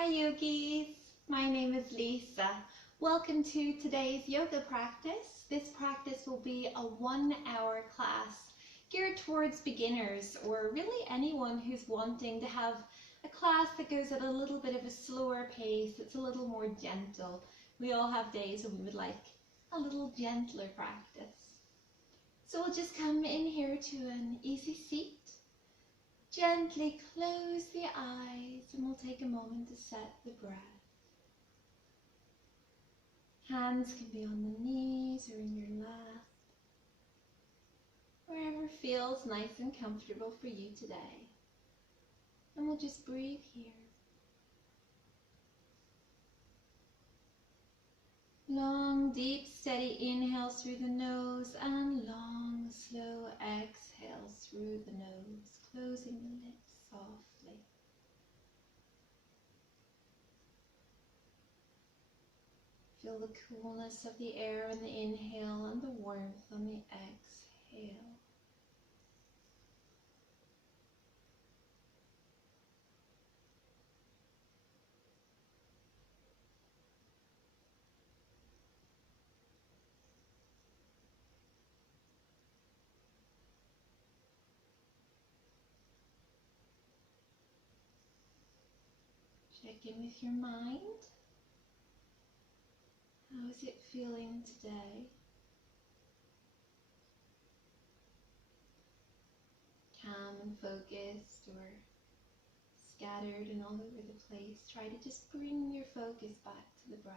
Hi yogis, my name is Lisa. Welcome to today's yoga practice. This practice will be a 1-hour class geared towards beginners or really anyone who's wanting to have a class that goes at a little bit of a slower pace, it's a little more gentle. We all have days when we would like a little gentler practice. So we'll just come in here to an easy seat. Gently close the eyes and we'll take a moment to set the breath. Hands can be on the knees or in your lap, wherever feels nice and comfortable for you today. And we'll just breathe here. Long, deep, steady inhales through the nose and long, slow exhales through the nose, closing the lips softly. Feel the coolness of the air on the inhale and the warmth on the exhale. Check in with your mind. How is it feeling today? Calm and focused or scattered and all over the place? Try to just bring your focus back to the breath.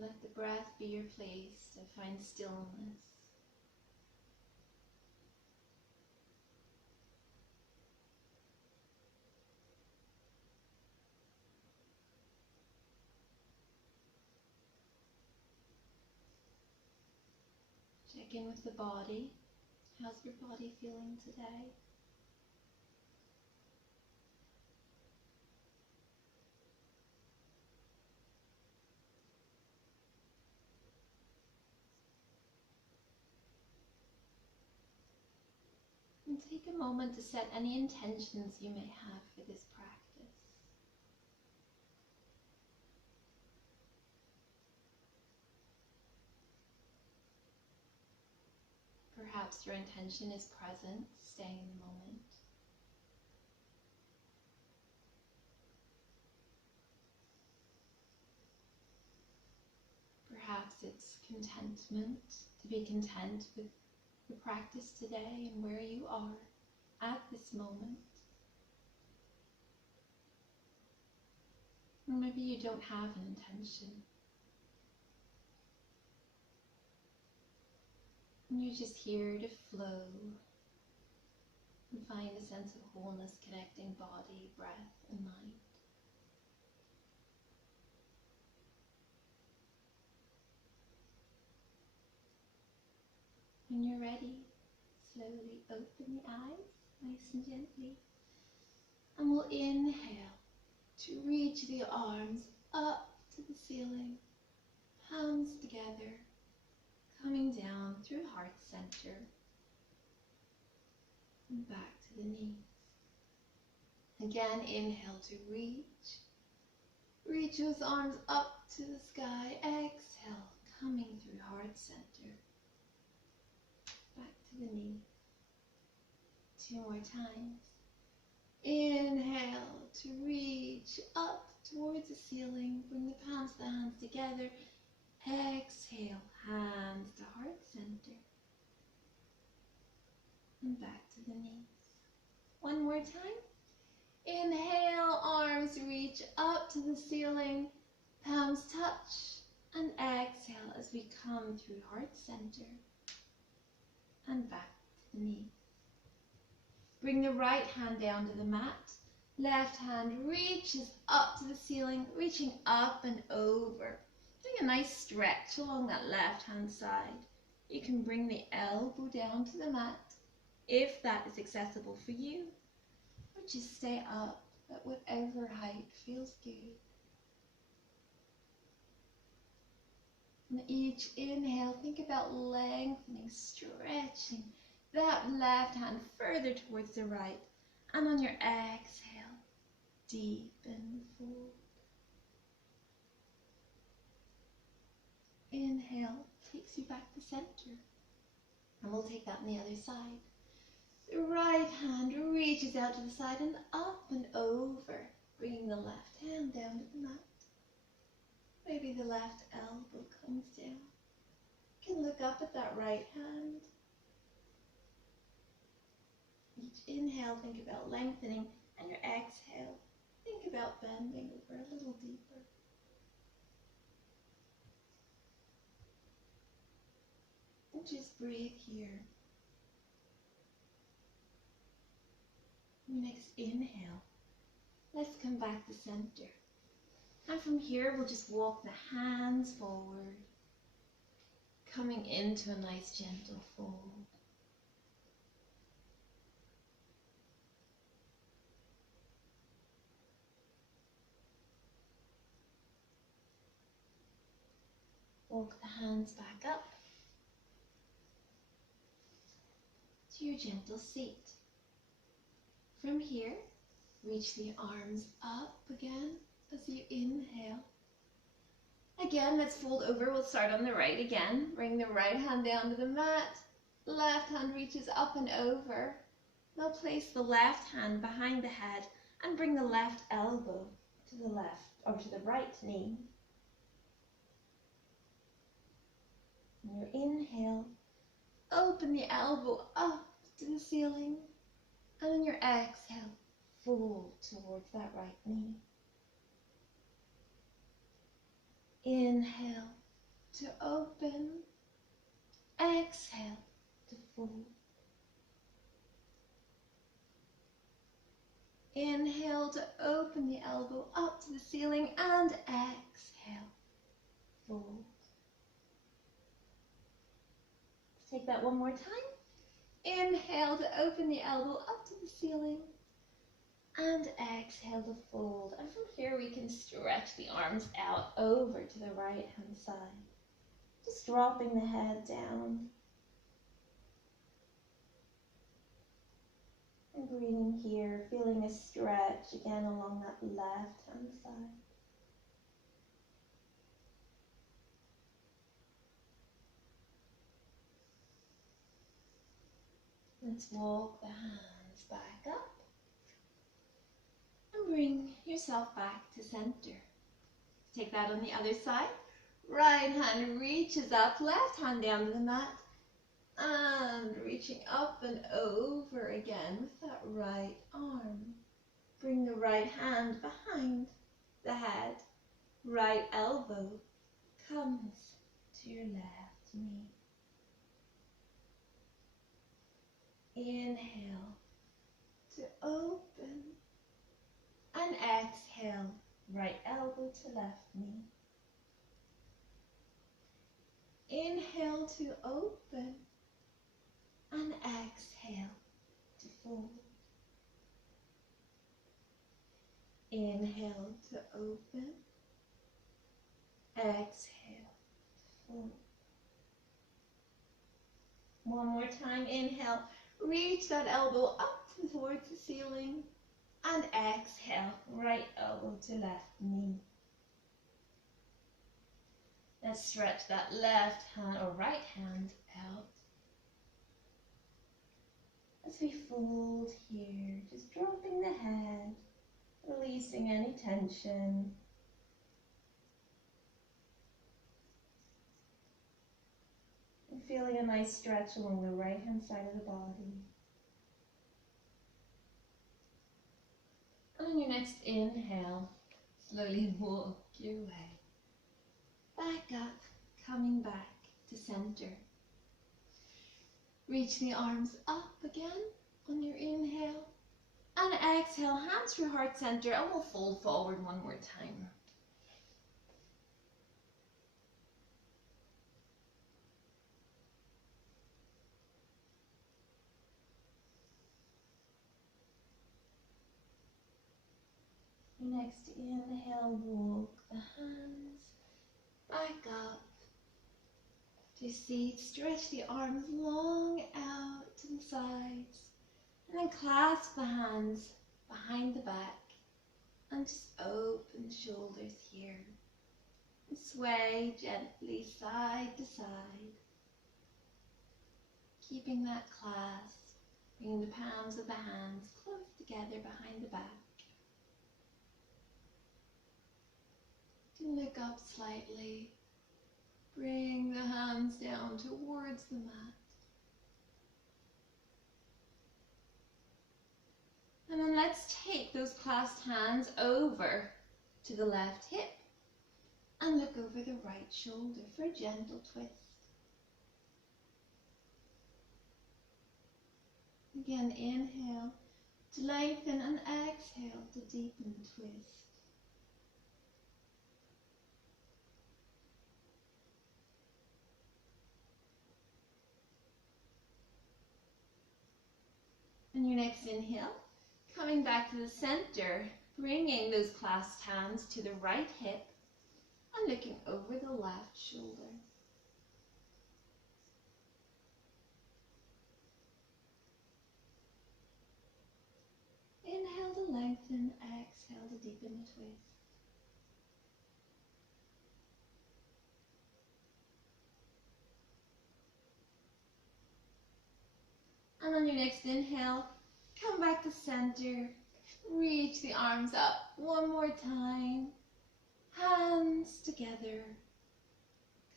Let the breath be your place to find stillness. Check in with the body. How's your body feeling today? And take a moment to set any intentions you may have for this practice. Perhaps your intention is present, staying in the moment. Perhaps it's contentment, to be content with the practice today and where you are at this moment. Or maybe you don't have an intention. And you're just here to flow and find a sense of wholeness connecting body, breath, and mind. When you're ready, slowly open the eyes, nice and gently. And we'll inhale to reach the arms up to the ceiling, palms together, coming down through heart center and back to the knees. Again, inhale to reach those arms up to the sky. Exhale, coming through heart center, back to the knees. 2 more times. Inhale to reach up towards the ceiling. Bring the palms of the hands together. Exhale, hands to heart center. And back to the knees. 1 more time. Inhale, arms reach up to the ceiling. Palms touch. And exhale as we come through heart center. And back to the knees. Bring the right hand down to the mat. Left hand reaches up to the ceiling, reaching up and over. Doing a nice stretch along that left hand side. You can bring the elbow down to the mat if that is accessible for you. Or just stay up at whatever height feels good. And each inhale, think about lengthening stretching that left hand further towards the right. And on your exhale, deepen, fold. Inhale takes you back to center. And we'll take that on the other side. The right hand reaches out to the side and up and over, bringing the left hand down to the mat. Maybe the left elbow comes down. You can look up at that right hand. Each inhale, think about lengthening, and your exhale, think about bending over a little deeper. And just breathe here. Next inhale, let's come back to center. And from here, we'll just walk the hands forward, coming into a nice gentle fold. Walk the hands back up to your gentle seat. From here, reach the arms up again as you inhale. Again, let's fold over. We'll start on the right again. Bring the right hand down to the mat. Left hand reaches up and over. Now place the left hand behind the head and bring the left elbow to the left or to the right knee. On your inhale, open the elbow up to the ceiling. And on your exhale, fold towards that right knee. Inhale to open. Exhale to fold. Inhale to open the elbow up to the ceiling and exhale, fold. Let's take that one more time. Inhale to open the elbow up to the ceiling and exhale to fold. And from here we can stretch the arms out over to the right hand side. Just dropping the head down. And breathing here, feeling a stretch again along that left hand side. Let's walk the hands back up and bring yourself back to center. Take that on the other side. Right hand reaches up, left hand down to the mat, and reaching up and over again with that right arm. Bring the right hand behind the head. Right elbow comes to your left knee. Inhale to open and exhale, right elbow to left knee. Inhale to open and exhale to fold. Inhale to open, exhale to fold. One more time, inhale. Reach that elbow up towards the ceiling and exhale, right elbow to left knee. Let's stretch that left hand or right hand out. As we fold here, just dropping the head, releasing any tension. And feeling a nice stretch along the right hand side of the body. And on your next inhale, slowly walk your way back up, coming back to center. Reach the arms up again on your inhale. And exhale, hands through heart center, and we'll fold forward one more time. Next inhale, walk the hands back up To seat, stretch the arms long out to the sides, and then clasp the hands behind the back, and just open the shoulders here. And sway gently side to side, keeping that clasp, bringing the palms of the hands close together behind the back. To look up slightly, bring the hands down towards the mat. And then let's take those clasped hands over to the left hip and look over the right shoulder for a gentle twist. Again, inhale to lengthen and exhale to deepen the twist. And your next inhale, coming back to the center, bringing those clasped hands to the right hip and looking over the left shoulder. Inhale to lengthen, exhale to deepen the twist. And on your next inhale, come back to center, reach the arms up one more time, hands together,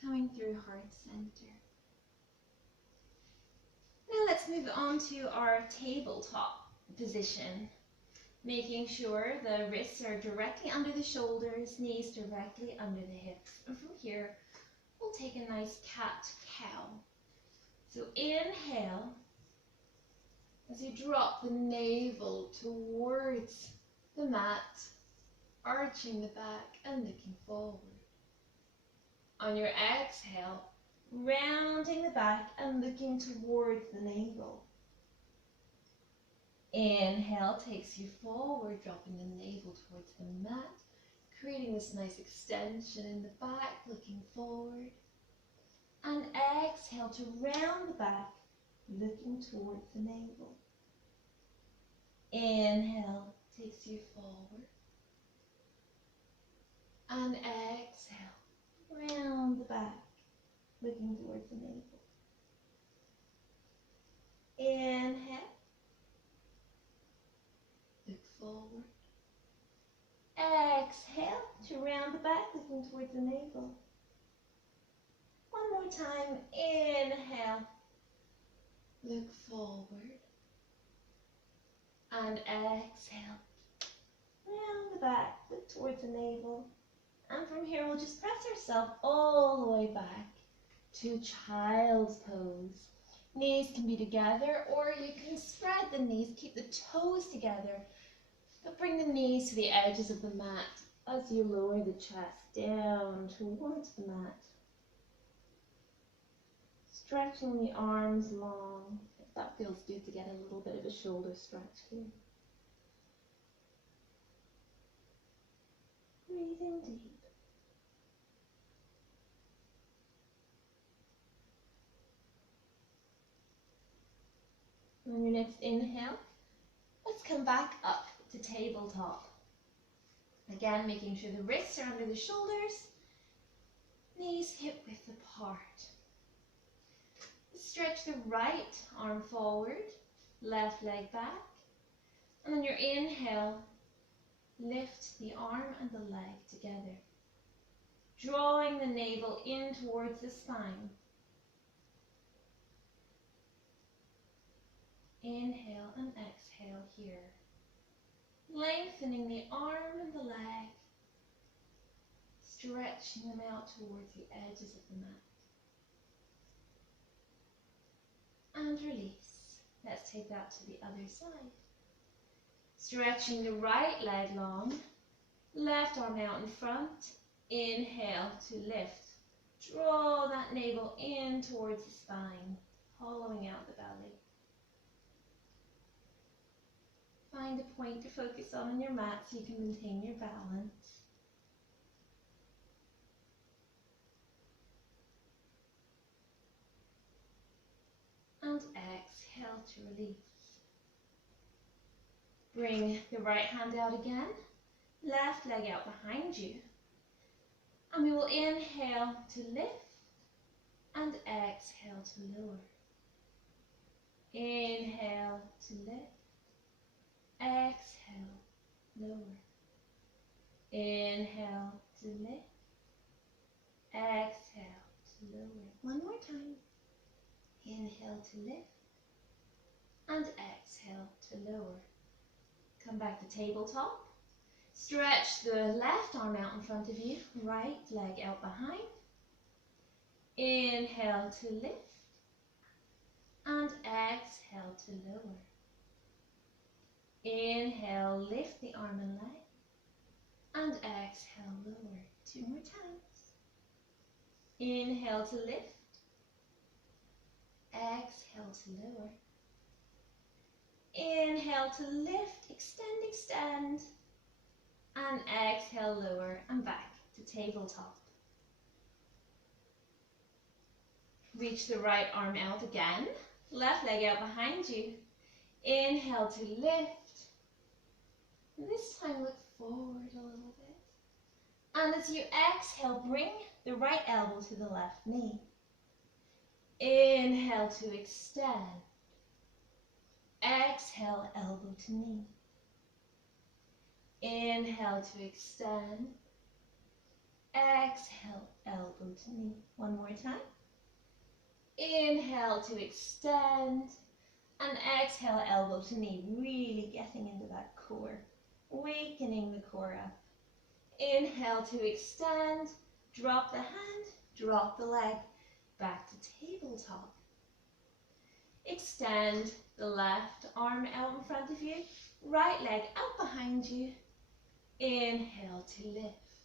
coming through heart center. Now let's move on to our tabletop position, making sure the wrists are directly under the shoulders, knees directly under the hips. And from here, we'll take a nice cat-cow. So inhale, as you drop the navel towards the mat, arching the back and looking forward. On your exhale, rounding the back and looking towards the navel. Inhale takes you forward, dropping the navel towards the mat, creating this nice extension in the back, looking forward. And exhale to round the back, looking towards the navel. Inhale takes you forward. And exhale, round the back, looking towards the navel. Inhale, look forward. Exhale to round the back, looking towards the navel. One more time, inhale, look forward. And exhale, round the back, look towards the navel. And from here, we'll just press ourselves all the way back to child's pose. Knees can be together, or you can spread the knees, keep the toes together, but bring the knees to the edges of the mat as you lower the chest down towards the mat. Stretching the arms long, if that feels good to get a little bit of a shoulder stretch here. Breathing deep. On your next inhale, let's come back up to tabletop. Again, making sure the wrists are under the shoulders, knees hip width apart. Stretch the right arm forward, left leg back, and on your inhale, lift the arm and the leg together, drawing the navel in towards the spine. Inhale and exhale here, lengthening the arm and the leg, stretching them out towards the edges of the mat. And release. Let's take that to the other side. Stretching the right leg long, left arm out in front. Inhale to lift. Draw that navel in towards the spine, hollowing out the belly. Find a point to focus on your mat so you can maintain your balance. and exhale to release. Bring the right hand out again, left leg out behind you. And we will inhale to lift and exhale to lower. Inhale to lift, exhale, lower. Inhale to lift, exhale to lower. One more time. Inhale to lift and exhale to lower. Come back to tabletop. Stretch the left arm out in front of you, right leg out behind. Inhale to lift and exhale to lower. Inhale, lift the arm and leg and exhale, lower. 2 more times. Inhale to lift, exhale to lower. Inhale to lift, extend, extend, and exhale, lower, and back to tabletop. Reach the right arm out again, left leg out behind you. Inhale to lift, and this time look forward a little bit. And as you exhale, bring the right elbow to the left knee. Inhale to extend. Exhale, elbow to knee. Inhale to extend. Exhale, elbow to knee. One more time. Inhale to extend. And exhale, elbow to knee. Really getting into that core. Wakening the core up. Inhale to extend. Drop the hand. Drop the leg. Back to tabletop. Extend the left arm out in front of you, right leg out behind you. Inhale to lift.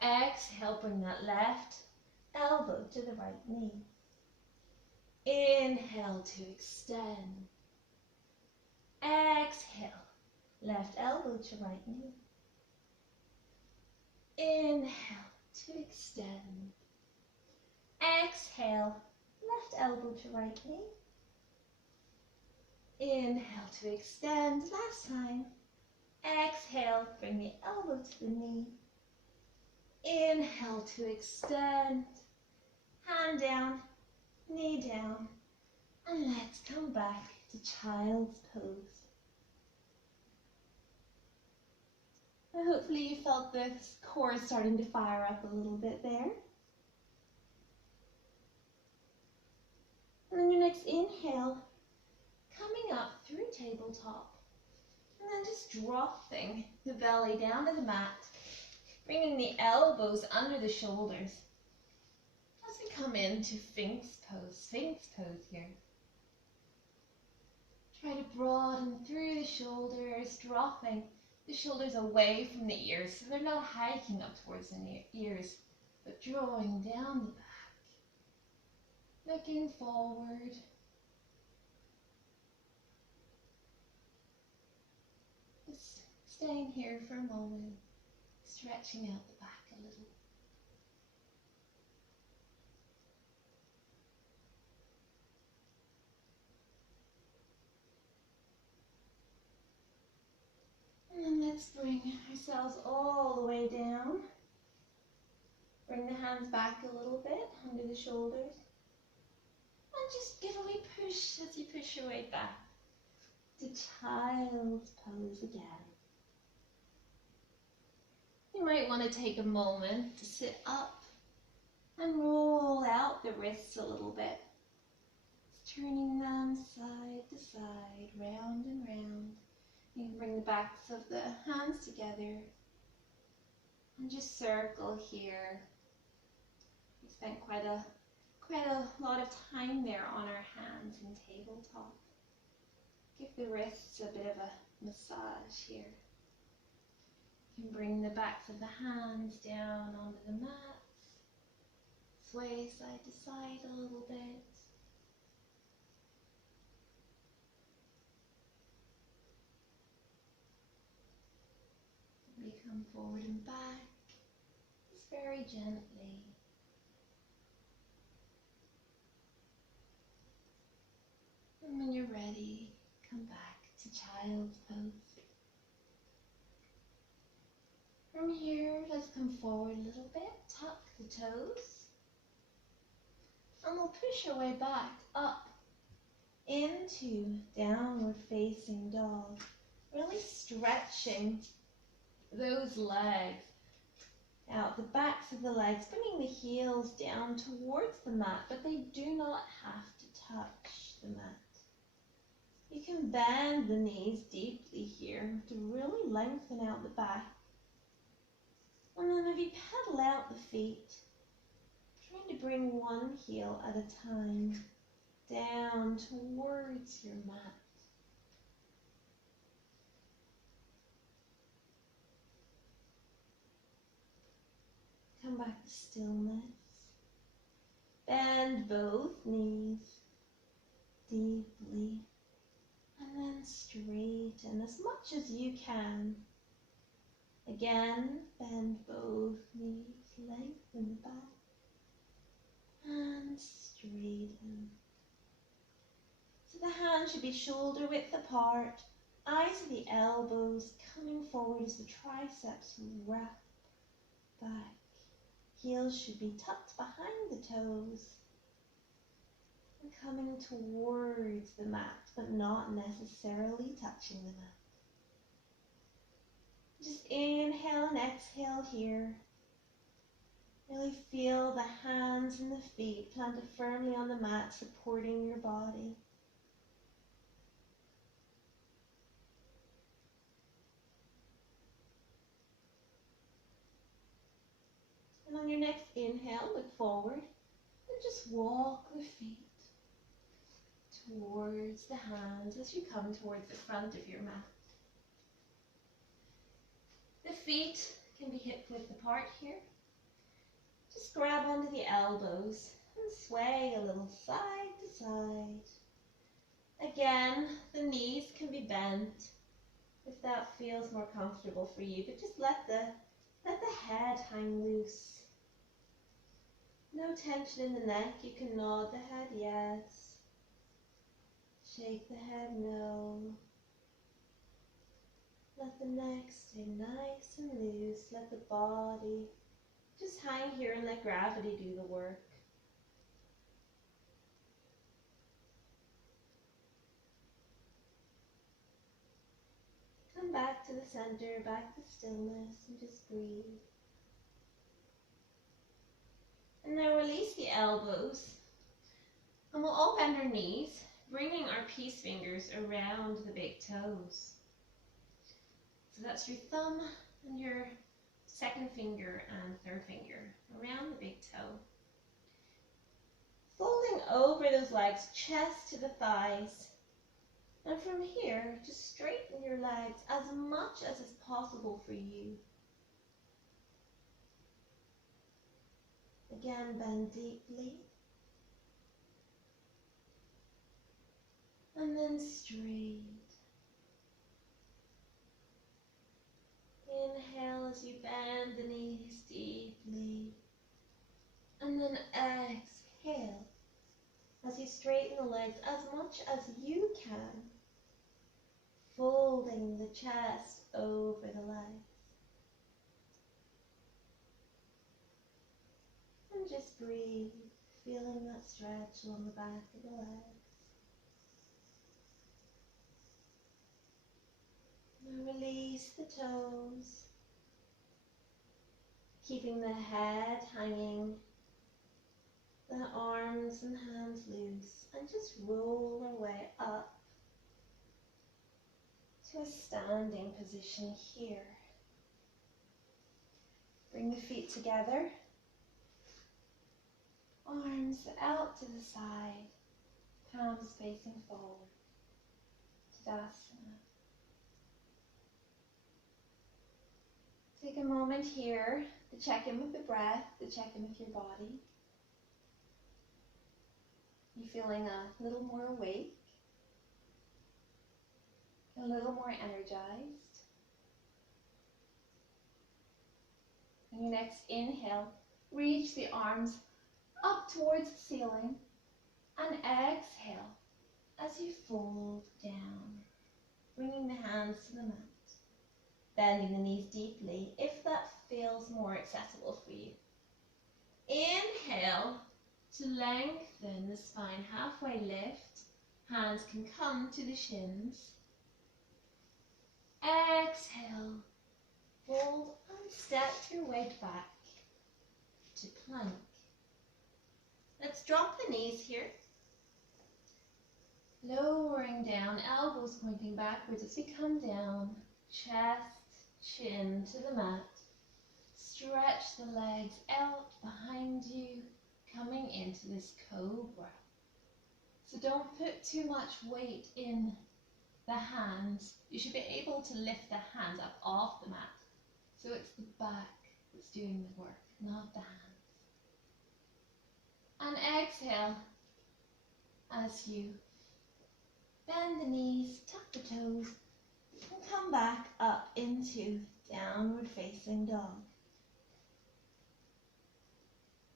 Exhale, bring that left elbow to the right knee. Inhale to extend. Exhale, left elbow to right knee. Inhale to extend. Exhale, left elbow to right knee. Inhale to extend. Last time. Exhale, bring the elbow to the knee. Inhale to extend. Hand down, knee down. And let's come back to child's pose. And hopefully you felt the core starting to fire up a little bit there. And then your next inhale, coming up through tabletop. And then just dropping the belly down to the mat, bringing the elbows under the shoulders as we come into Sphinx pose here. Try to broaden through the shoulders, dropping the shoulders away from the ears, so they're not hiking up towards the ears, but drawing down the back, looking forward. Just staying here for a moment, stretching out the back a little. And then let's bring ourselves all the way down. Bring the hands back a little bit under the shoulders. And just give a wee push as you push your way back to child's pose again. You might want to take a moment to sit up and roll out the wrists a little bit. Turning them side to side, round and round. You can bring the backs of the hands together and just circle here. We spent quite a lot of time there on our hands in tabletop. Give the wrists a bit of a massage here. You can bring the backs of the hands down onto the mats. Sway side to side a little bit. We come forward and back, just very gently. And when you're ready, come back to child's pose. From here, let's come forward a little bit, tuck the toes, and we'll push our way back up into downward facing dog. Really stretching those legs out, the backs of the legs, bringing the heels down towards the mat, but they do not have to touch the mat. You can bend the knees deeply here to really lengthen out the back. And then maybe pedal out the feet, trying to bring one heel at a time down towards your mat. Come back to stillness. Bend both knees deeply and then straighten as much as you can. Again, bend both knees, lengthen the back and straighten. So the hands should be shoulder width apart, eyes of the elbows coming forward as the triceps wrap back. Heels should be tucked behind the toes and coming towards the mat, but not necessarily touching the mat. Just inhale and exhale here. Really feel the hands and the feet planted firmly on the mat, supporting your body. And on your next inhale, look forward and just walk the feet towards the hands as you come towards the front of your mat. The feet can be hip width apart here. Just grab onto the elbows and sway a little side to side. Again, the knees can be bent if that feels more comfortable for you, but just let the head hang loose. No tension in the neck. You can nod the head, yes. Shake the head, no. Let the neck stay nice and loose. Let the body just hang here and let gravity do the work. Come back to the center, back to stillness, and just breathe. And now release the elbows, and we'll all bend our knees, bringing our peace fingers around the big toes. So that's your thumb and your second finger and third finger around the big toe. Folding over those legs, chest to the thighs. And from here, just straighten your legs as much as is possible for you. Again, bend deeply. And then straight. Inhale as you bend the knees deeply. And then exhale as you straighten the legs as much as you can. Folding the chest over the legs. And just breathe, feeling that stretch along the back of the legs. Now release the toes, keeping the head hanging, the arms and hands loose, and just roll our way up to a standing position here. Bring the feet together, arms out to the side, palms facing forward, Tadasana. Take a moment here to check in with the breath, to check in with your body. You feeling a little more awake? A little more energized? On your next inhale, reach the arms up towards the ceiling, and exhale as you hands to the mat. Bending the knees deeply if that feels more accessible for you. Inhale to lengthen the spine, halfway lift. Hands can come to the shins. Exhale, fold and step your weight back to plank. Let's drop the knees here. Lowering down, elbows pointing backwards as we come down. Chest, chin to the mat. Stretch the legs out behind you, coming into this cobra. So don't put too much weight in the hands. You should be able to lift the hands up off the mat. So it's the back that's doing the work, not the hands. And exhale as you bend the knees, tuck the toes, and come back up into downward facing dog.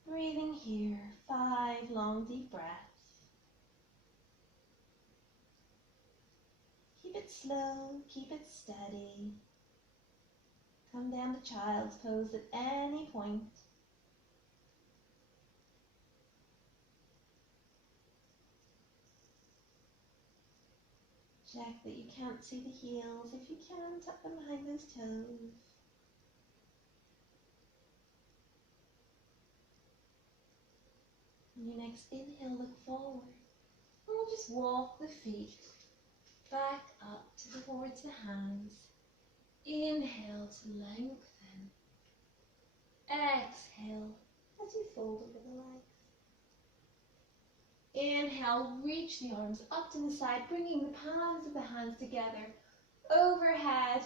Breathing here, 5 long deep breaths. Keep it slow, keep it steady. Come down to child's pose at any point. Check that you can't see the heels. If you can, tuck them behind those toes. On your next inhale, look forward. And we'll just walk the feet back up towards the hands. Inhale to lengthen. Exhale as you fold over the legs. Inhale, reach the arms up to the side, bringing the palms of the hands together overhead.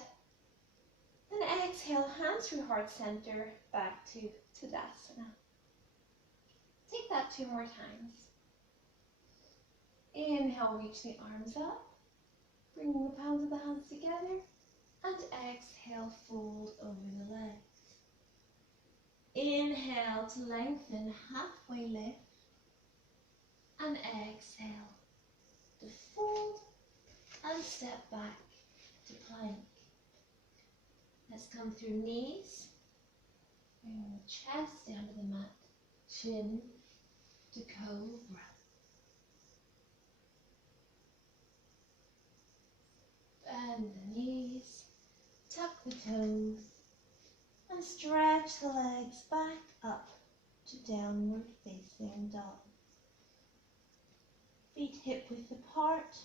And exhale, hands through heart center, back to Tadasana. Take that 2 more times. Inhale, reach the arms up, bringing the palms of the hands together. And exhale, fold over the legs. Inhale to lengthen, halfway lift. And exhale to fold and step back to plank. Let's come through knees. Bring the chest down to the mat. Chin to cobra. Bend the knees. Tuck the toes. And stretch the legs back up to downward facing dog. Feet hip width apart,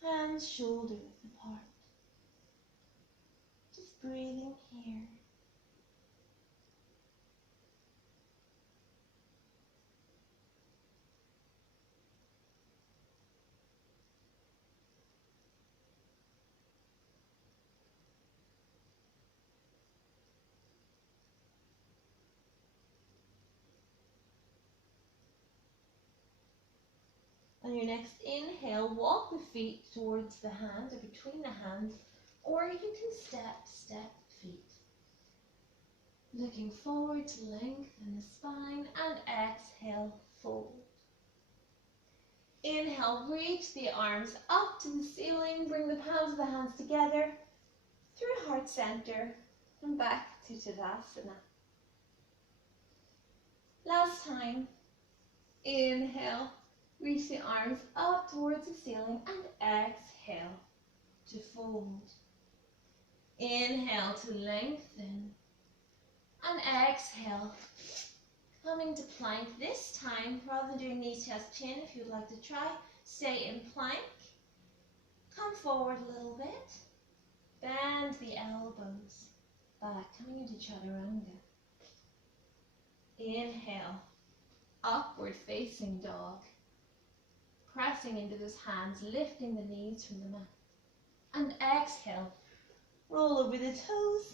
hands shoulder width apart. Just breathing here. On your next inhale, walk the feet towards the hands or between the hands, or you can step feet. Looking forward to lengthen the spine and exhale, fold. Inhale, reach the arms up to the ceiling, bring the palms of the hands together through heart center and back to Tadasana. Last time, inhale. Reach the arms up towards the ceiling and exhale to fold. Inhale to lengthen and exhale. Coming to plank this time, rather than doing knees, chest, chin, if you'd like to try, stay in plank. Come forward a little bit. Bend the elbows back, coming into chaturanga. Inhale, upward facing dog. Pressing into those hands, lifting the knees from the mat. And exhale, roll over the toes,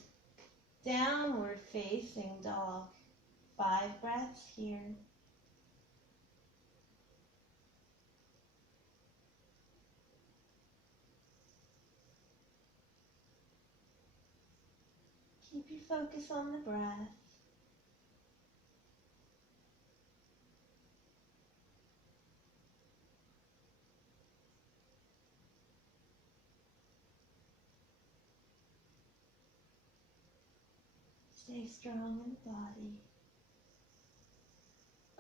downward facing dog. 5 breaths here. Keep your focus on the breath. Stay strong in the body.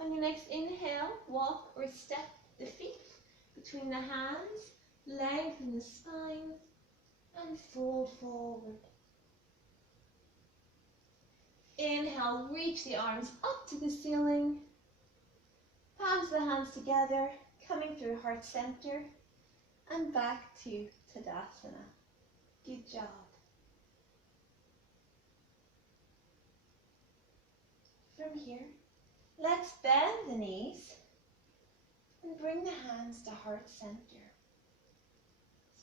On your next inhale, walk or step the feet between the hands, lengthen the spine, and fold forward. Inhale, reach the arms up to the ceiling. Palms of the hands together, coming through heart center, and back to Tadasana. Good job. From here, let's bend the knees and bring the hands to heart center.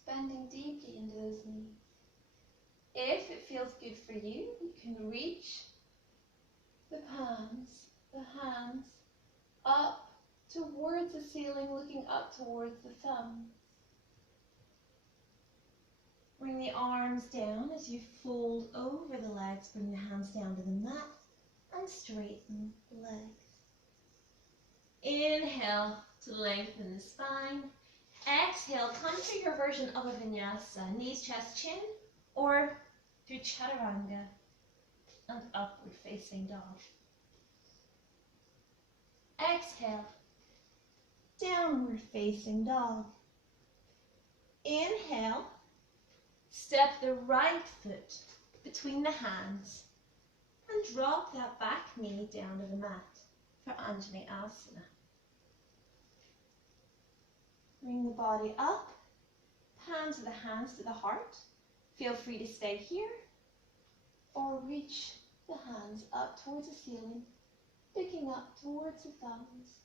Bending deeply into those knees. If it feels good for you, you can reach the hands up towards the ceiling, looking up towards the thumbs. Bring the arms down as you fold over the legs. Bring the hands down to the mat and straighten the legs. Inhale to lengthen the spine. Exhale, come to your version of a vinyasa, knees, chest, chin, or through chaturanga and upward facing dog. Exhale, downward facing dog. Inhale, step the right foot between the hands and drop that back knee down to the mat for Anjali Asana. Bring the body up, palms of the hands to the heart. Feel free to stay here or reach the hands up towards the ceiling, looking up towards the thumbs.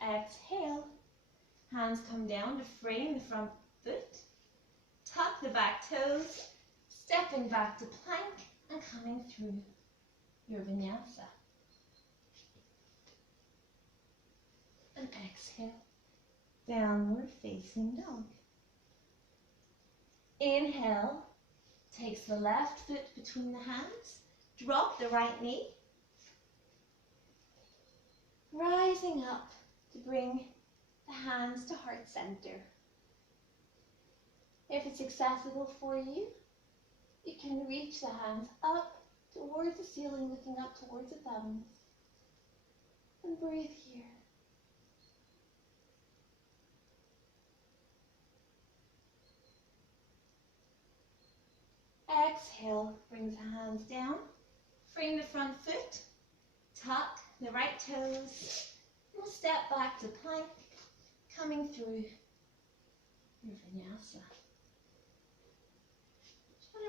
Exhale, hands come down to frame the front foot. Tuck the back toes, stepping back to plank and coming through your vinyasa. And exhale, downward facing dog. Inhale, takes the left foot between the hands, drop the right knee, rising up to bring the hands to heart center. If it's accessible for you, you can reach the hands up towards the ceiling, looking up towards the thumbs, and breathe here. Exhale, brings the hands down, frame the front foot, tuck the right toes, we'll step back to plank, coming through your vinyasa.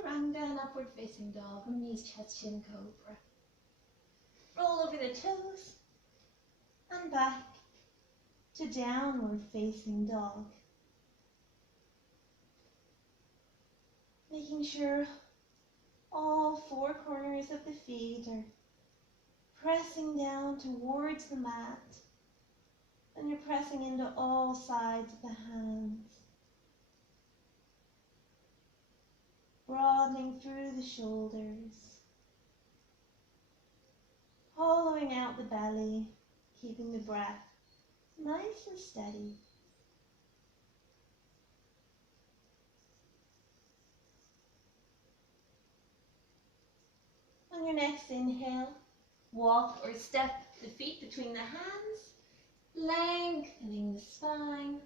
Chaturanga and upward facing dog, or knees, chest, chin, cobra. Roll over the toes and back to downward facing dog. Making sure all four corners of the feet are pressing down towards the mat, and you're pressing into all sides of the hands. Broadening through the shoulders, hollowing out the belly, keeping the breath nice and steady. On your next inhale, walk or step the feet between the hands, lengthening the spine,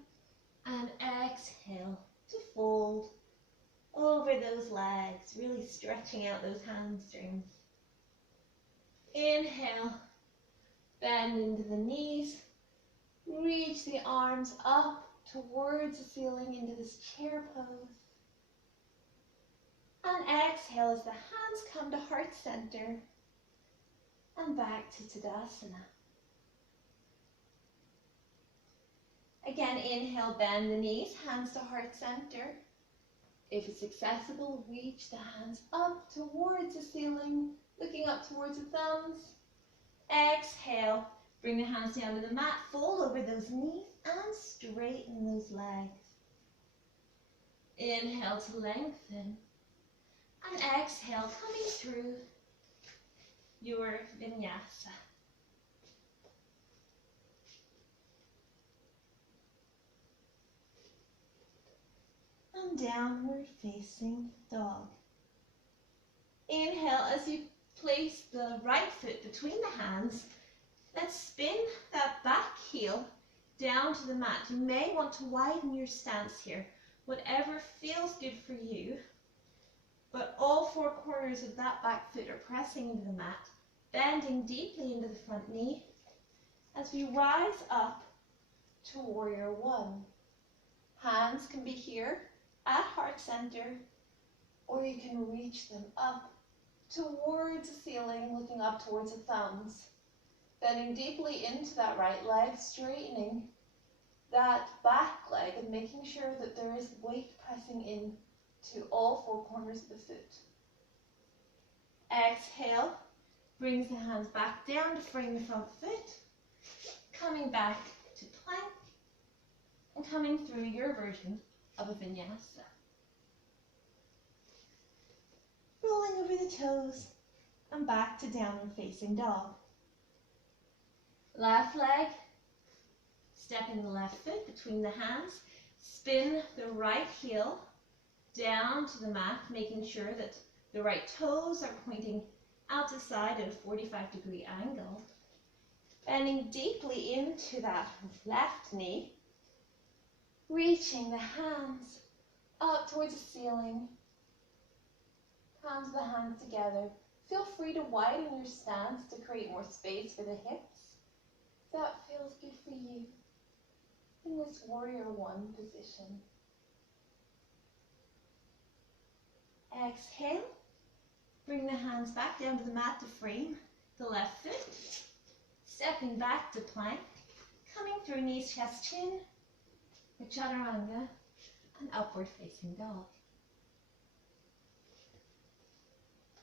and exhale to fold over those legs, really stretching out those hamstrings. Inhale, bend into the knees, reach the arms up towards the ceiling into this chair pose. And exhale as the hands come to heart center and back to Tadasana. Again, inhale, bend the knees, hands to heart center. If it's accessible, reach the hands up towards the ceiling, looking up towards the thumbs. Exhale, bring the hands down to the mat, fold over those knees and straighten those legs. Inhale to lengthen. And exhale, coming through your vinyasa. and downward facing dog. Inhale as you place the right foot between the hands. Let's spin that back heel down to the mat. You may want to widen your stance here, whatever feels good for you. But all four corners of that back foot are pressing into the mat, bending deeply into the front knee as we rise up to Warrior One. Hands can be here at heart center, or you can reach them up towards the ceiling, looking up towards the thumbs. Bending deeply into that right leg, straightening that back leg and making sure that there is weight pressing in to all four corners of the foot. Exhale, brings the hands back down to frame the front foot, coming back to plank, and coming through your version of a vinyasa. Rolling over the toes and back to downward facing dog. Left leg, stepping the left foot between the hands, spin the right heel down to the mat, making sure that the right toes are pointing out to side at a 45-degree angle. Bending deeply into that left knee, reaching the hands up towards the ceiling, palms of the hands together. Feel free to widen your stance to create more space for the hips. That feels good for you in this Warrior One position. Exhale, bring the hands back down to the mat to frame the left foot, stepping back to plank, coming through knees, chest, chin, for chaturanga, and upward facing dog.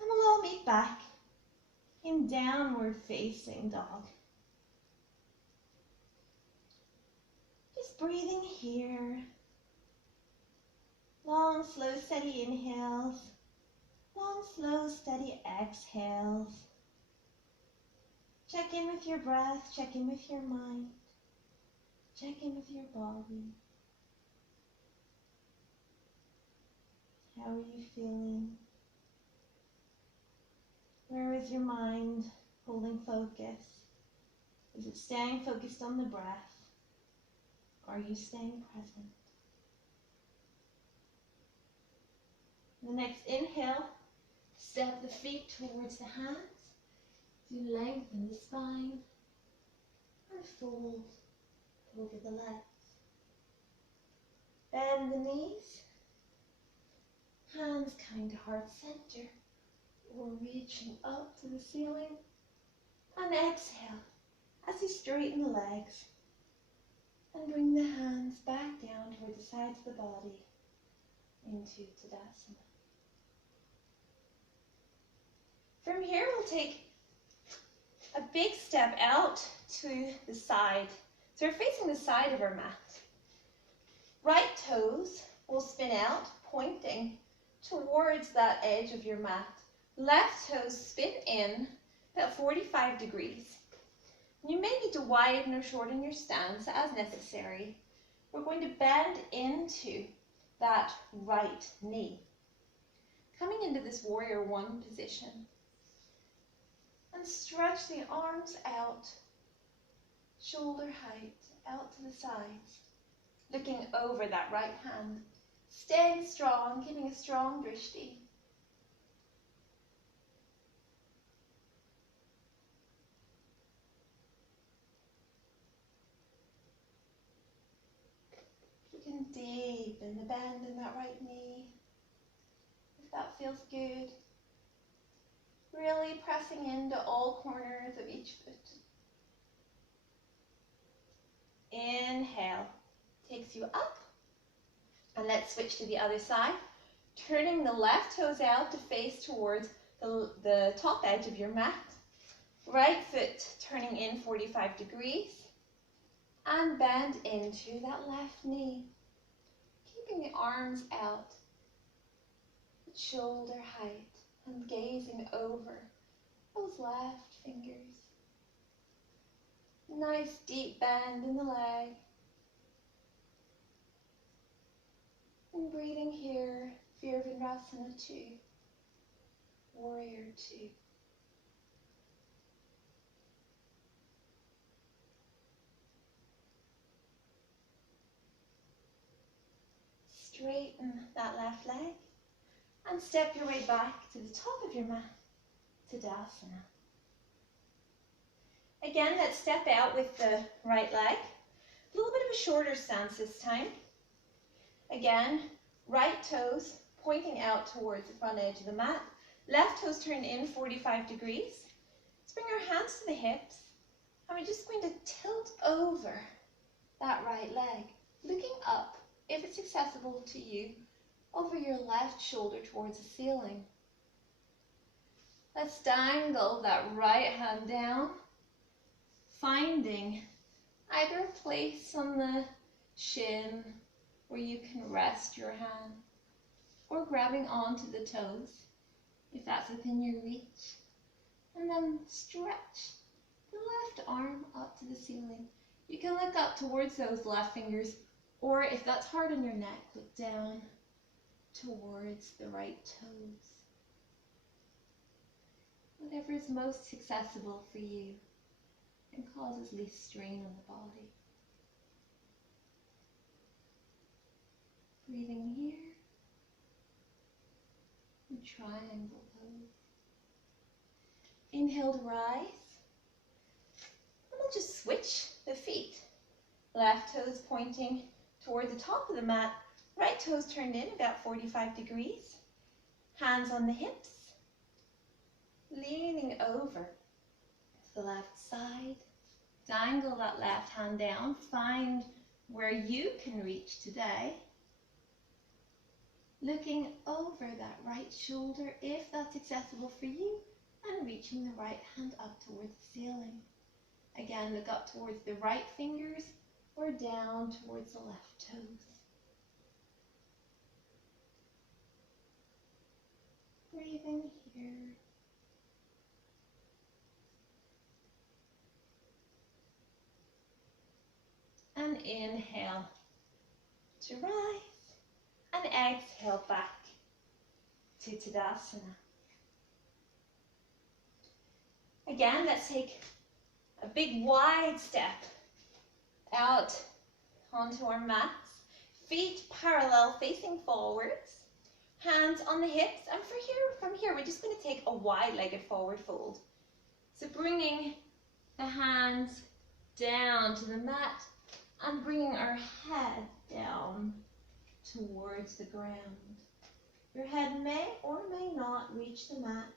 And we'll all meet back in downward facing dog. Just breathing here. Long, slow, steady inhales. Long, slow, steady exhales. Check in with your breath. Check in with your mind. Check in with your body. How are you feeling? Where is your mind holding focus? Is it staying focused on the breath? Are you staying present? The next inhale, step the feet towards the hands. You lengthen the spine and fold over the legs. Bend the knees, hands coming to heart center or reaching up to the ceiling. And exhale as you straighten the legs and bring the hands back down toward the sides of the body into Tadasana. From here, we'll take a big step out to the side. So we're facing the side of our mat. Right toes will spin out, pointing towards that edge of your mat. Left toes spin in about 45 degrees. You may need to widen or shorten your stance as necessary. We're going to bend into that right knee. Coming into this Warrior One position. And stretch the arms out, shoulder height, out to the sides. Looking over that right hand. Staying strong, keeping a strong drishti. You can deepen the bend in that right knee, if that feels good. Really pressing into all corners of each foot. Inhale, takes you up. And let's switch to the other side. Turning the left toes out to face towards the top edge of your mat. Right foot turning in 45 degrees. And bend into that left knee. Keeping the arms out. Shoulder height. And gazing over those left fingers. Nice deep bend in the leg. And breathing here, Virabhadrasana 2, Warrior 2. Straighten that left leg and step your way back to the top of your mat, Tadasana. Again, let's step out with the right leg. A little bit of a shorter stance this time. Again, right toes pointing out towards the front edge of the mat. Left toes turned in 45 degrees. Let's bring our hands to the hips. And we're just going to tilt over that right leg, looking up, if it's accessible to you, over your left shoulder towards the ceiling. Let's dangle that right hand down, finding either a place on the shin where you can rest your hand, or grabbing onto the toes, if that's within your reach. And then stretch the left arm up to the ceiling. You can look up towards those left fingers, or if that's hard on your neck, look down towards the right toes. Whatever is most accessible for you and causes least strain on the body. Breathing here, and triangle pose. Inhale to rise, and we'll just switch the feet. Left toes pointing toward the top of the mat, right toes turned in about 45 degrees. Hands on the hips, leaning over to the left side. Dangle that left hand down, find where you can reach today. Looking over that right shoulder, if that's accessible for you, and reaching the right hand up towards the ceiling. Again, look up towards the right fingers or down towards the left toes. Breathing here. And inhale to rise, and exhale back to Tadasana. Again, let's take a big wide step out onto our mats. Feet parallel facing forwards, hands on the hips, and from here we're just going to take a wide-legged forward fold. So bringing the hands down to the mat and bringing our head down towards the ground. Your head may or may not reach the mat.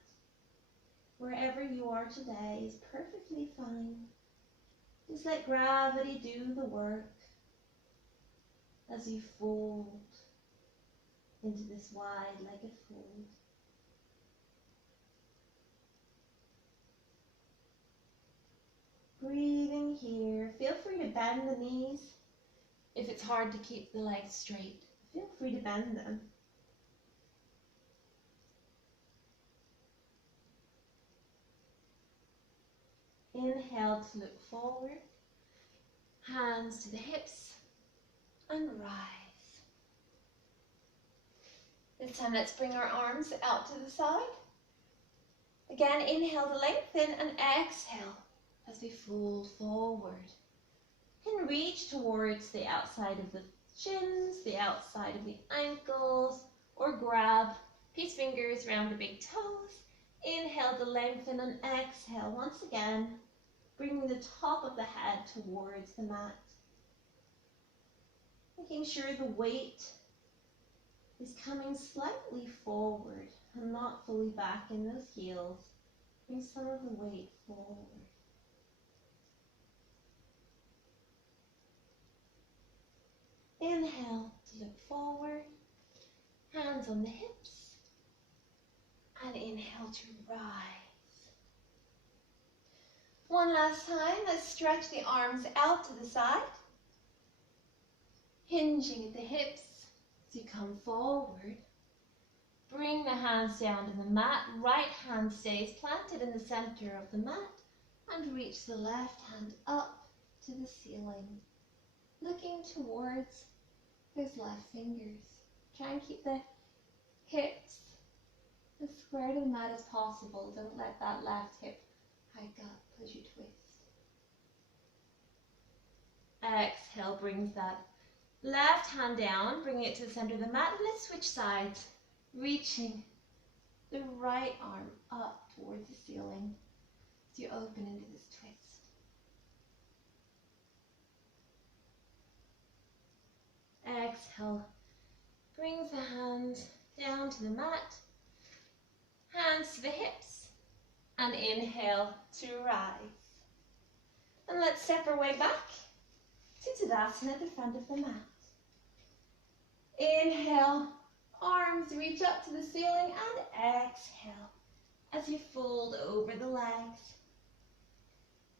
Wherever you are today is perfectly fine. Just let gravity do the work as you fold into this wide-legged fold. Breathing here. Feel free to bend the knees. If it's hard to keep the legs straight, feel free to bend them. Inhale to look forward, hands to the hips, and rise. This time let's bring our arms out to the side. Again, inhale to lengthen and exhale as we fold forward. You can reach towards the outside of the shins, the outside of the ankles, or grab peace fingers around the big toes. Inhale to lengthen and exhale once again, bringing the top of the head towards the mat. Making sure the weight is coming slightly forward and not fully back in those heels. Bring some of the weight forward. Inhale to look forward, hands on the hips, and inhale to rise. One last time, let's stretch the arms out to the side, hinging at the hips as you come forward. Bring the hands down to the mat, right hand stays planted in the center of the mat, and reach the left hand up to the ceiling, looking towards those left fingers. Try and keep the hips as square to the mat as possible. Don't let that left hip hike up as you twist. Exhale, brings that left hand down, bring it to the center of the mat. Let's switch sides, reaching the right arm up towards the ceiling as you open into this twist. Exhale, brings the hands down to the mat, hands to the hips, and inhale to rise. And let's step our way back to Tadasana at the front of the mat. Inhale, arms reach up to the ceiling, and exhale as you fold over the legs.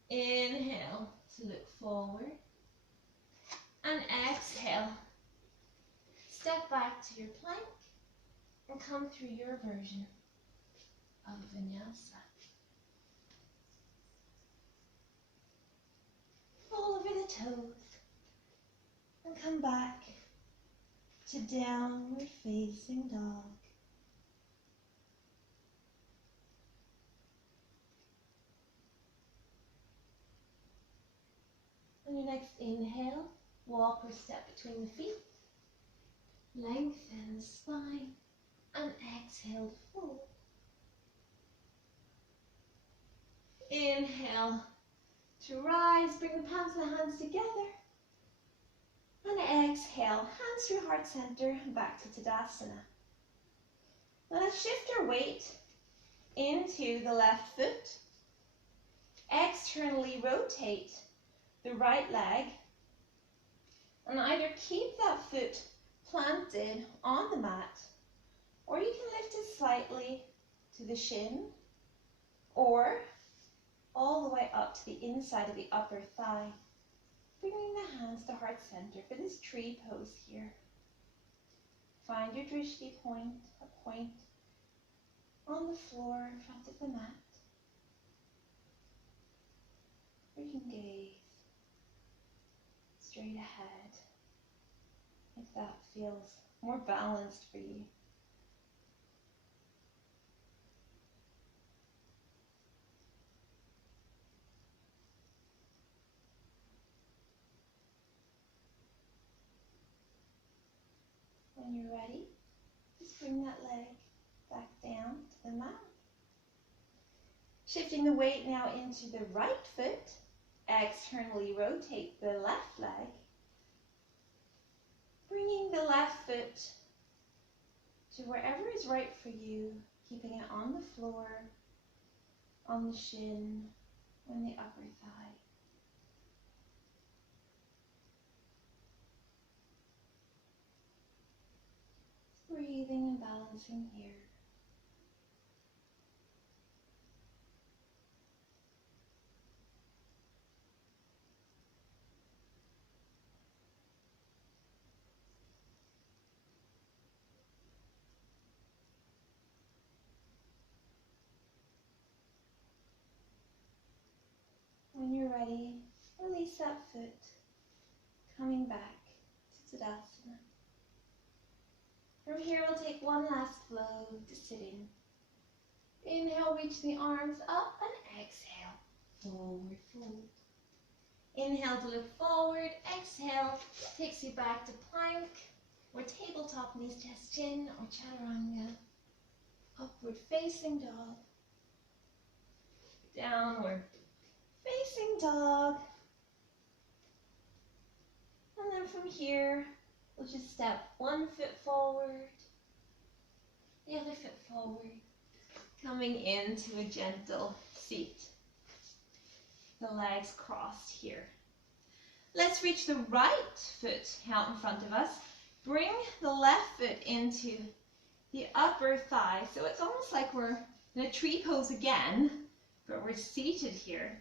Inhale to look forward, and exhale. Step back to your plank and come through your version of Vinyasa. Roll over the toes and come back to downward facing dog. On your next inhale, walk or step between the feet. Lengthen the spine and exhale to fold. Inhale to rise, bring the palms of the hands together. And exhale, hands through heart center, back to Tadasana. Now let's shift our weight into the left foot. Externally rotate the right leg. And either keep that foot planted on the mat, or you can lift it slightly to the shin, or all the way up to the inside of the upper thigh, bringing the hands to heart center for this tree pose here. Find your drishti point, a point on the floor in front of the mat, or you can gaze straight ahead if that feels more balanced for you. When you're ready, just bring that leg back down to the mat. Shifting the weight now into the right foot, externally rotate the left leg. Bringing the left foot to wherever is right for you, keeping it on the floor, on the shin, on the upper thigh. Breathing and balancing here. When you're ready, release that foot, coming back to Tadasana. From here, we'll take one last flow to sitting. Inhale, reach the arms up, and exhale, forward fold. Inhale to look forward, exhale takes you back to plank, or tabletop knees, chest, chin, or chaturanga. Upward facing dog, downward facing dog. And then from here, we'll just step one foot forward, the other foot forward, coming into a gentle seat. The legs crossed here. Let's reach the right foot out in front of us. Bring the left foot into the upper thigh. So it's almost like we're in a tree pose again, but we're seated here.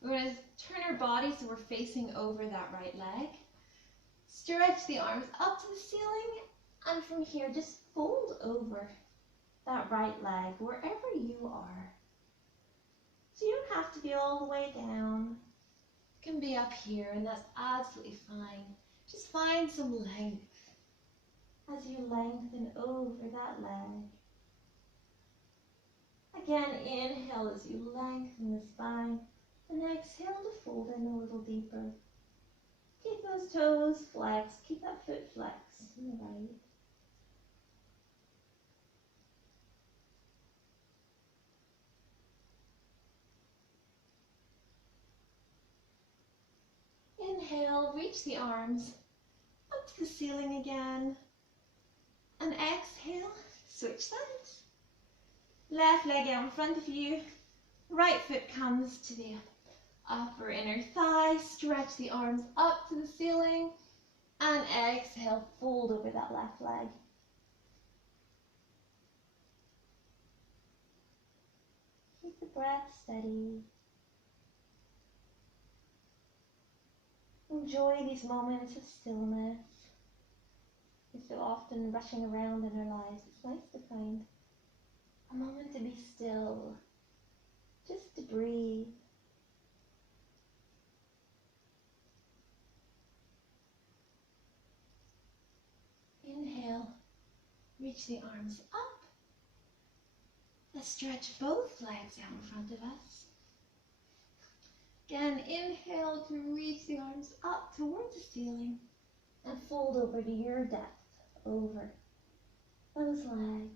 We're going to turn our body so we're facing over that right leg. Stretch the arms up to the ceiling, and from here just fold over that right leg wherever you are. So you don't have to be all the way down. You can be up here, and that's absolutely fine. Just find some length. as you lengthen over that leg. Again, inhale as you lengthen the spine, and exhale to fold in a little deeper. Keep those toes flexed, keep that foot flexed in the right. Inhale, reach the arms up to the ceiling again. And exhale, switch sides. Left leg out in front of you. Right foot comes to the upper inner thigh. Stretch the arms up to the ceiling. And exhale, fold over that left leg. Keep the breath steady. Enjoy these moments of stillness. We're so often rushing around in our lives. It's nice to find a moment to be still, just to breathe. Inhale, reach the arms up. Let's stretch both legs out in front of us. Again, inhale to reach the arms up towards the ceiling and fold over to your depth, over those legs.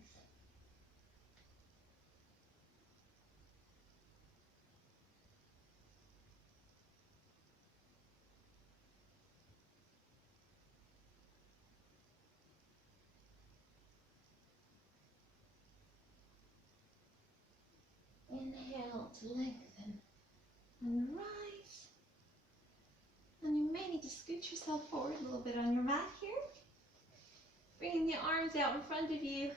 Inhale to lengthen and rise. And you may need to scoot yourself forward a little bit on your mat here. Bringing the arms out in front of you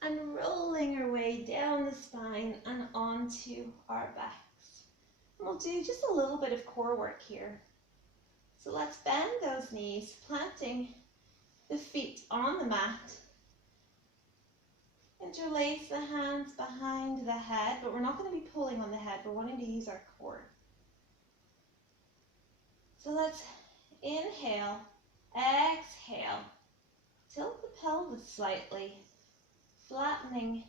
and rolling our way down the spine and onto our backs. And we'll do just a little bit of core work here. So let's bend those knees, planting the feet on the mat. Interlace the hands behind the head, but we're not going to be pulling on the head. We're wanting to use our core. So let's inhale, exhale, tilt the pelvis slightly, flattening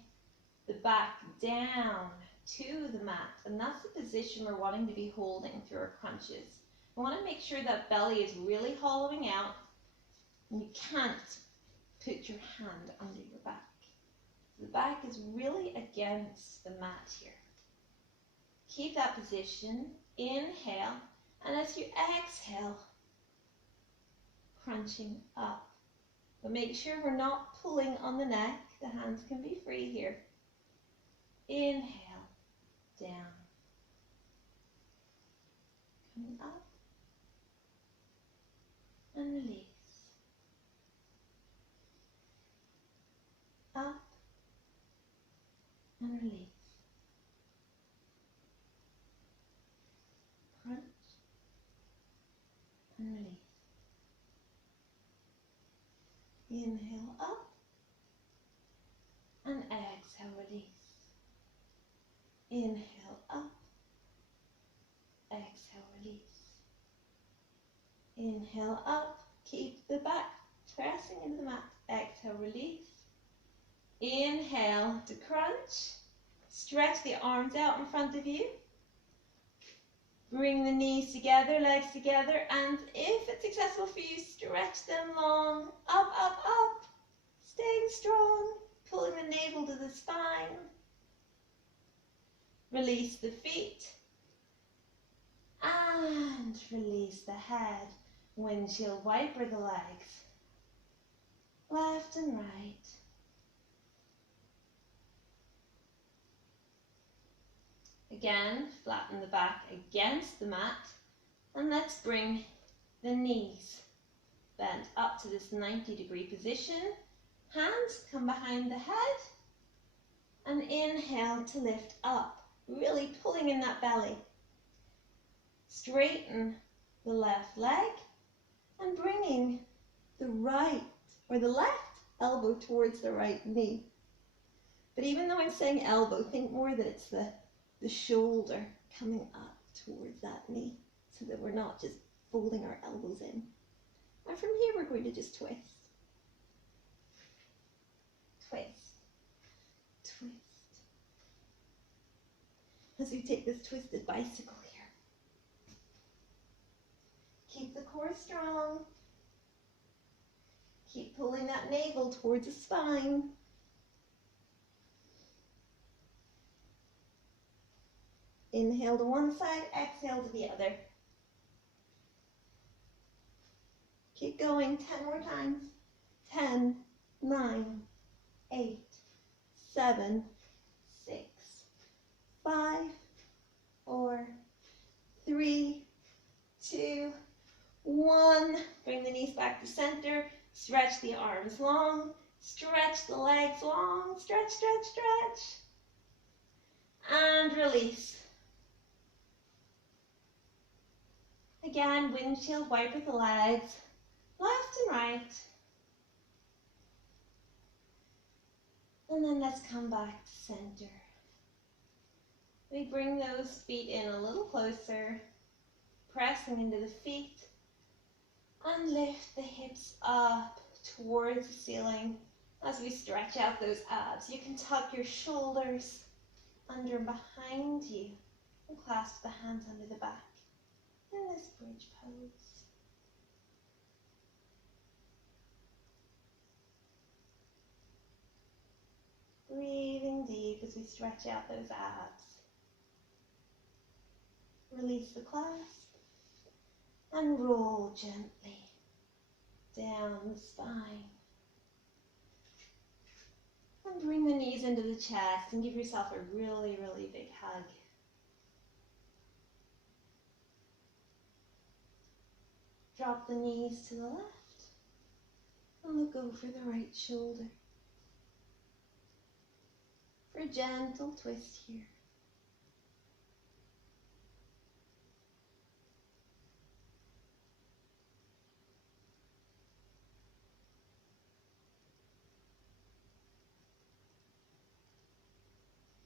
the back down to the mat. And that's the position we're wanting to be holding through our crunches. We want to make sure that belly is really hollowing out, and you can't put your hand under your back. The back is really against the mat here. Keep that position. Inhale, and as you exhale, crunching up. But make sure we're not pulling on the neck. The hands can be free here. Inhale, down. Coming up. And release. Up. And release. Crunch and release. Inhale up and exhale, release. Inhale up, exhale, release. Inhale up, keep the back pressing into the mat. Exhale, release. Inhale to crunch. Stretch the arms out in front of you. Bring the knees together, legs together, and if it's accessible for you, stretch them long. Up, up, up. Staying strong. Pulling the navel to the spine. Release the feet. And release the head. Windshield wiper the legs. Left and right. Again, flatten the back against the mat, and let's bring the knees bent up to this 90-degree position. Hands come behind the head, and inhale to lift up, really pulling in that belly. Straighten the left leg and bringing the right or the left elbow towards the right knee. But even though I'm saying elbow, think more that it's the shoulder coming up towards that knee so that we're not just folding our elbows in. And from here we're going to just twist. as we take this twisted bicycle here. Keep the core strong. Keep pulling that navel towards the spine. Inhale to one side, exhale to the other. Keep going, 10 more times. 10, 9, 8, 7, 6, 5, 4, 3, 2, 1. Bring the knees back to center. Stretch the arms long. Stretch the legs long. Stretch, stretch, stretch. And release. Again, windshield wiper the legs, left and right. And then let's come back to center. We bring those feet in a little closer, pressing into the feet, and lift the hips up towards the ceiling as we stretch out those abs. You can tuck your shoulders under and behind you and clasp the hands under the back in this bridge pose. Breathing deep as we stretch out those abs. Release the clasp and roll gently down the spine. And bring the knees into the chest and give yourself a really, really big hug. Drop the knees to the left and look over the right shoulder. For a gentle twist here.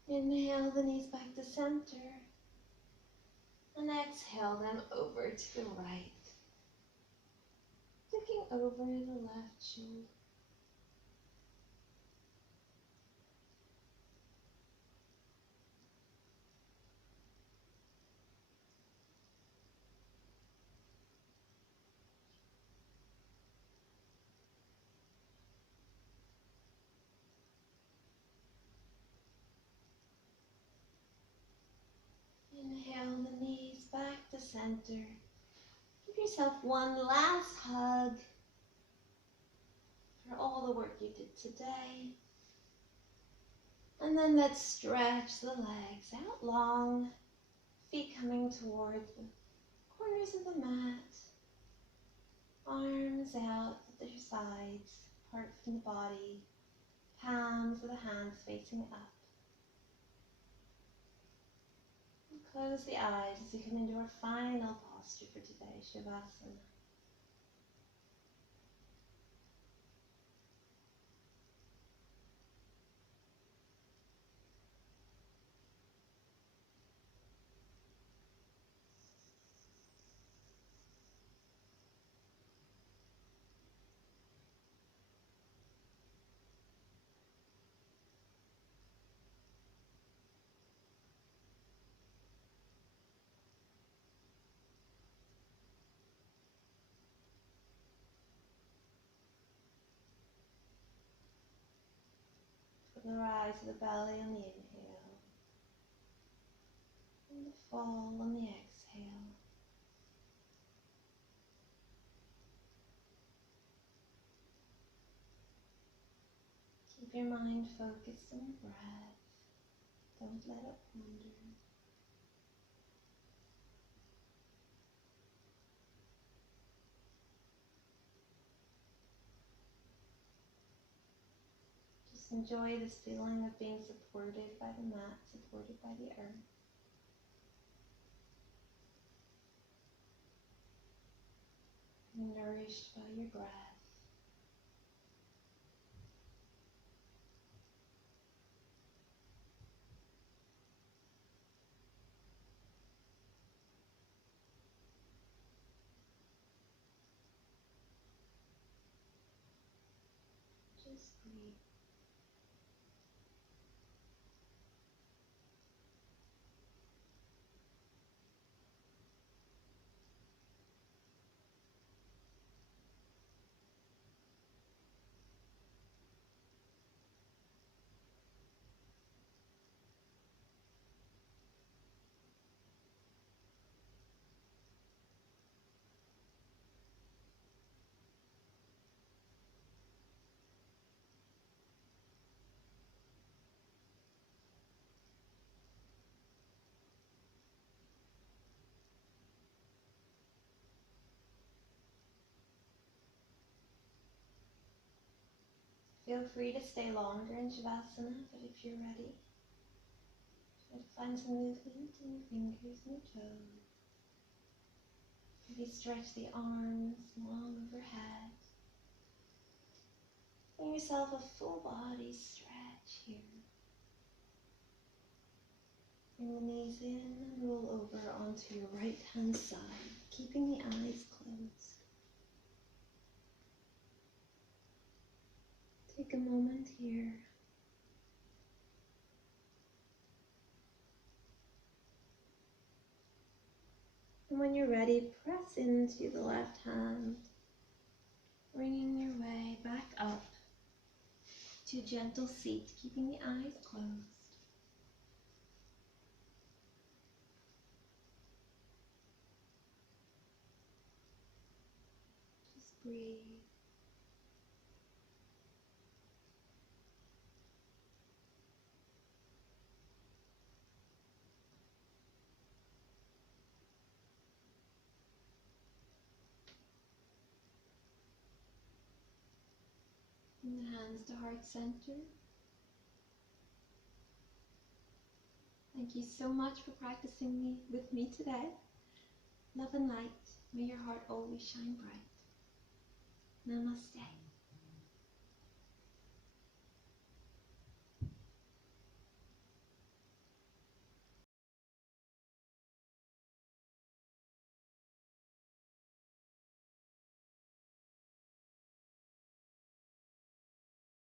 Inhale the knees back to center and exhale them over to the right. Looking over the left shoulder. Inhale the knees back to center. Give yourself one last hug for all the work you did today. And then let's stretch the legs out long, feet coming towards the corners of the mat, arms out at their sides, apart from the body, palms of the hands facing up. And close the eyes as we come into our final posture for today, Shavasana. From the rise of the belly on the inhale, and the fall on the exhale. Keep your mind focused on your breath. Don't let it wander. Just enjoy this feeling of being supported by the mat, supported by the earth. Nourished by your breath. Just breathe. Feel free to stay longer in Shavasana, but if you're ready, try to find some movement in your fingers and your toes. Maybe stretch the arms long overhead. Bring yourself a full body stretch here. Bring the knees in and roll over onto your right hand side, keeping the eyes closed. Take a moment here. And when you're ready, press into the left hand, bringing your way back up to a gentle seat, keeping the eyes closed. Just breathe. Bring the hands to heart center. Thank you so much for practicing with me today. Love and light. May your heart always shine bright. Namaste.